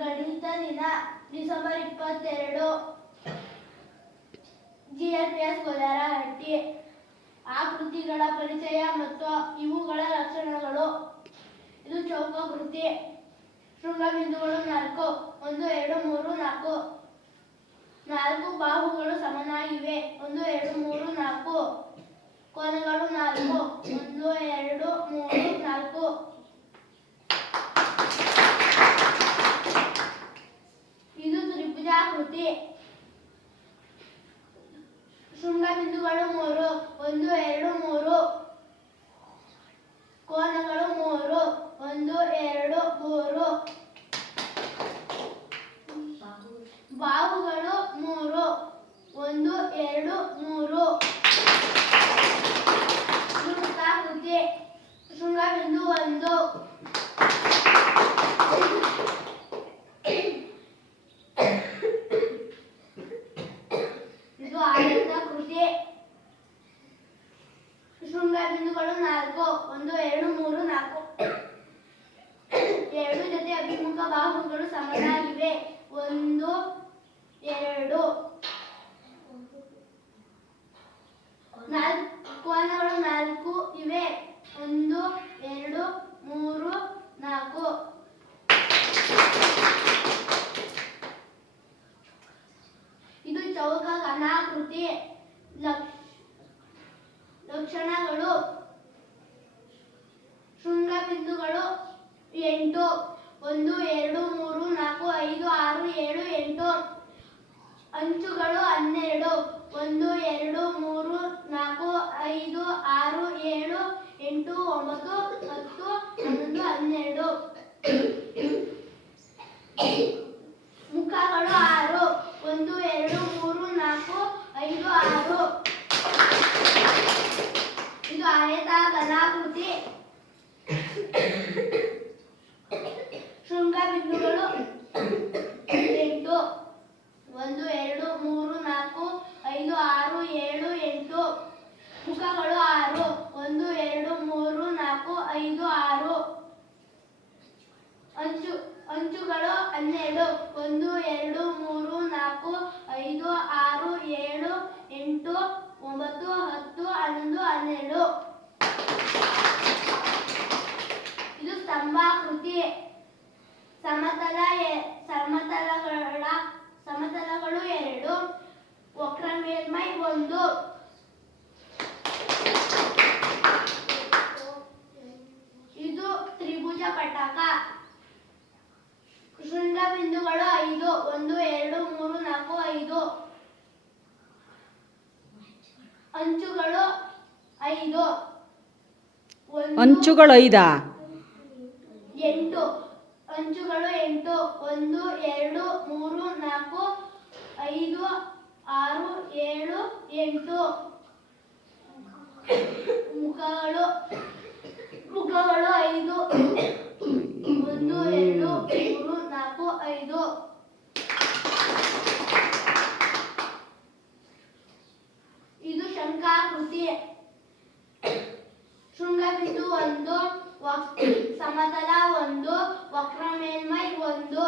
ಗಣಿತ ದಿನ December 22. GLPS ಗೋದಾರಹಟ್ಟಿ. ಆಕೃತಿಗಳ ಪರಿಚಯ ಮತ್ತು ಇವುಗಳ ಲಕ್ಷಣಗಳು. ಇದು ಚೌಕಾಕೃತಿ. ಶೃಂಗಬಿಂದುಗಳು 4. 1 2 3 4. 4 ಬಾಹುಗಳು ಸಮನಾಗಿವೆ. 1 2 3 4. ಕೋನಗಳು 4. 1 2 3 4. ಇದು ತ್ರಿಭುಜಾಕೃತಿ. ಶೃಂಗಬಿಂದುಗಳು 3. 1 2 3. ಕೋನಗಳು 3. 1 2 3. ಬಾಹುಗಳು 3. 1 2 3. ವೃತ್ತಾಕೃತಿ. ಶೃಂಗಬಿಂದು 1. ಇದು ಆಯತಾಕೃತಿ. ಶೃಂಗಬಿಂದುಗಳು 4. 1 2 3 4. 2 ಜೊತೆ ಅಭಿಮುಖ ಬಾಹುಗಳು ಸಮನಾಗಿವೆ. 1 2. ಕೋನಗಳು 4 ಇವೆ. 1 2 3 4. ಇದು ಚೌಕ ಘನಾಕೃತಿ. ಲಕ್ಷಣಗಳು. ಶೃಂಗಬಿಂದುಗಳು 8. 1 2 3 4 5 6 7 8. ಅಂಚುಗಳು 12. 1 2 3 4 5 6 7 8 9 10 11 12. ಮುಖಗಳು 6. 1 2 3 4 5 6. ಇದು ಆಯತಾಘನಾಕೃತಿ. ಶೃಂಗಬಿಂದುಗಳು 8. 1 2 3 4 5 6 7 8. ಮುಖಗಳು 6. 1 2 3 4 5 6. ಅಂಚುಗಳು 12. 1 2 3 4 5 6 7 8 9 10 11 12. ಇದು ಸ್ತಂಭಾಕೃತಿ. ಸಮತಲಗಳು 2. ವಕ್ರ ಮೇಲ್ಮೈ 1. ಇದು ತ್ರಿಭುಜ ಪಟ್ಟಕ. ಶೃಂಗಬಿಂದುಗಳು 5. 1 2 3 4 5. ಅಂಚುಗಳು 5. ಅಂಚುಗಳು 5. 8. ಅಂಚುಗಳು 8. 1 2 3 4 5 6 7 8. ಮುಖಗಳು 5. 1 2 3 4 5. ಇದು ಶಂಖಾಕೃತಿ. ಶೃಂಗಬಿಂದು 1. ಸಮತಲ 1. ವಕ್ರ ಮೇಲ್ಮೈ 1.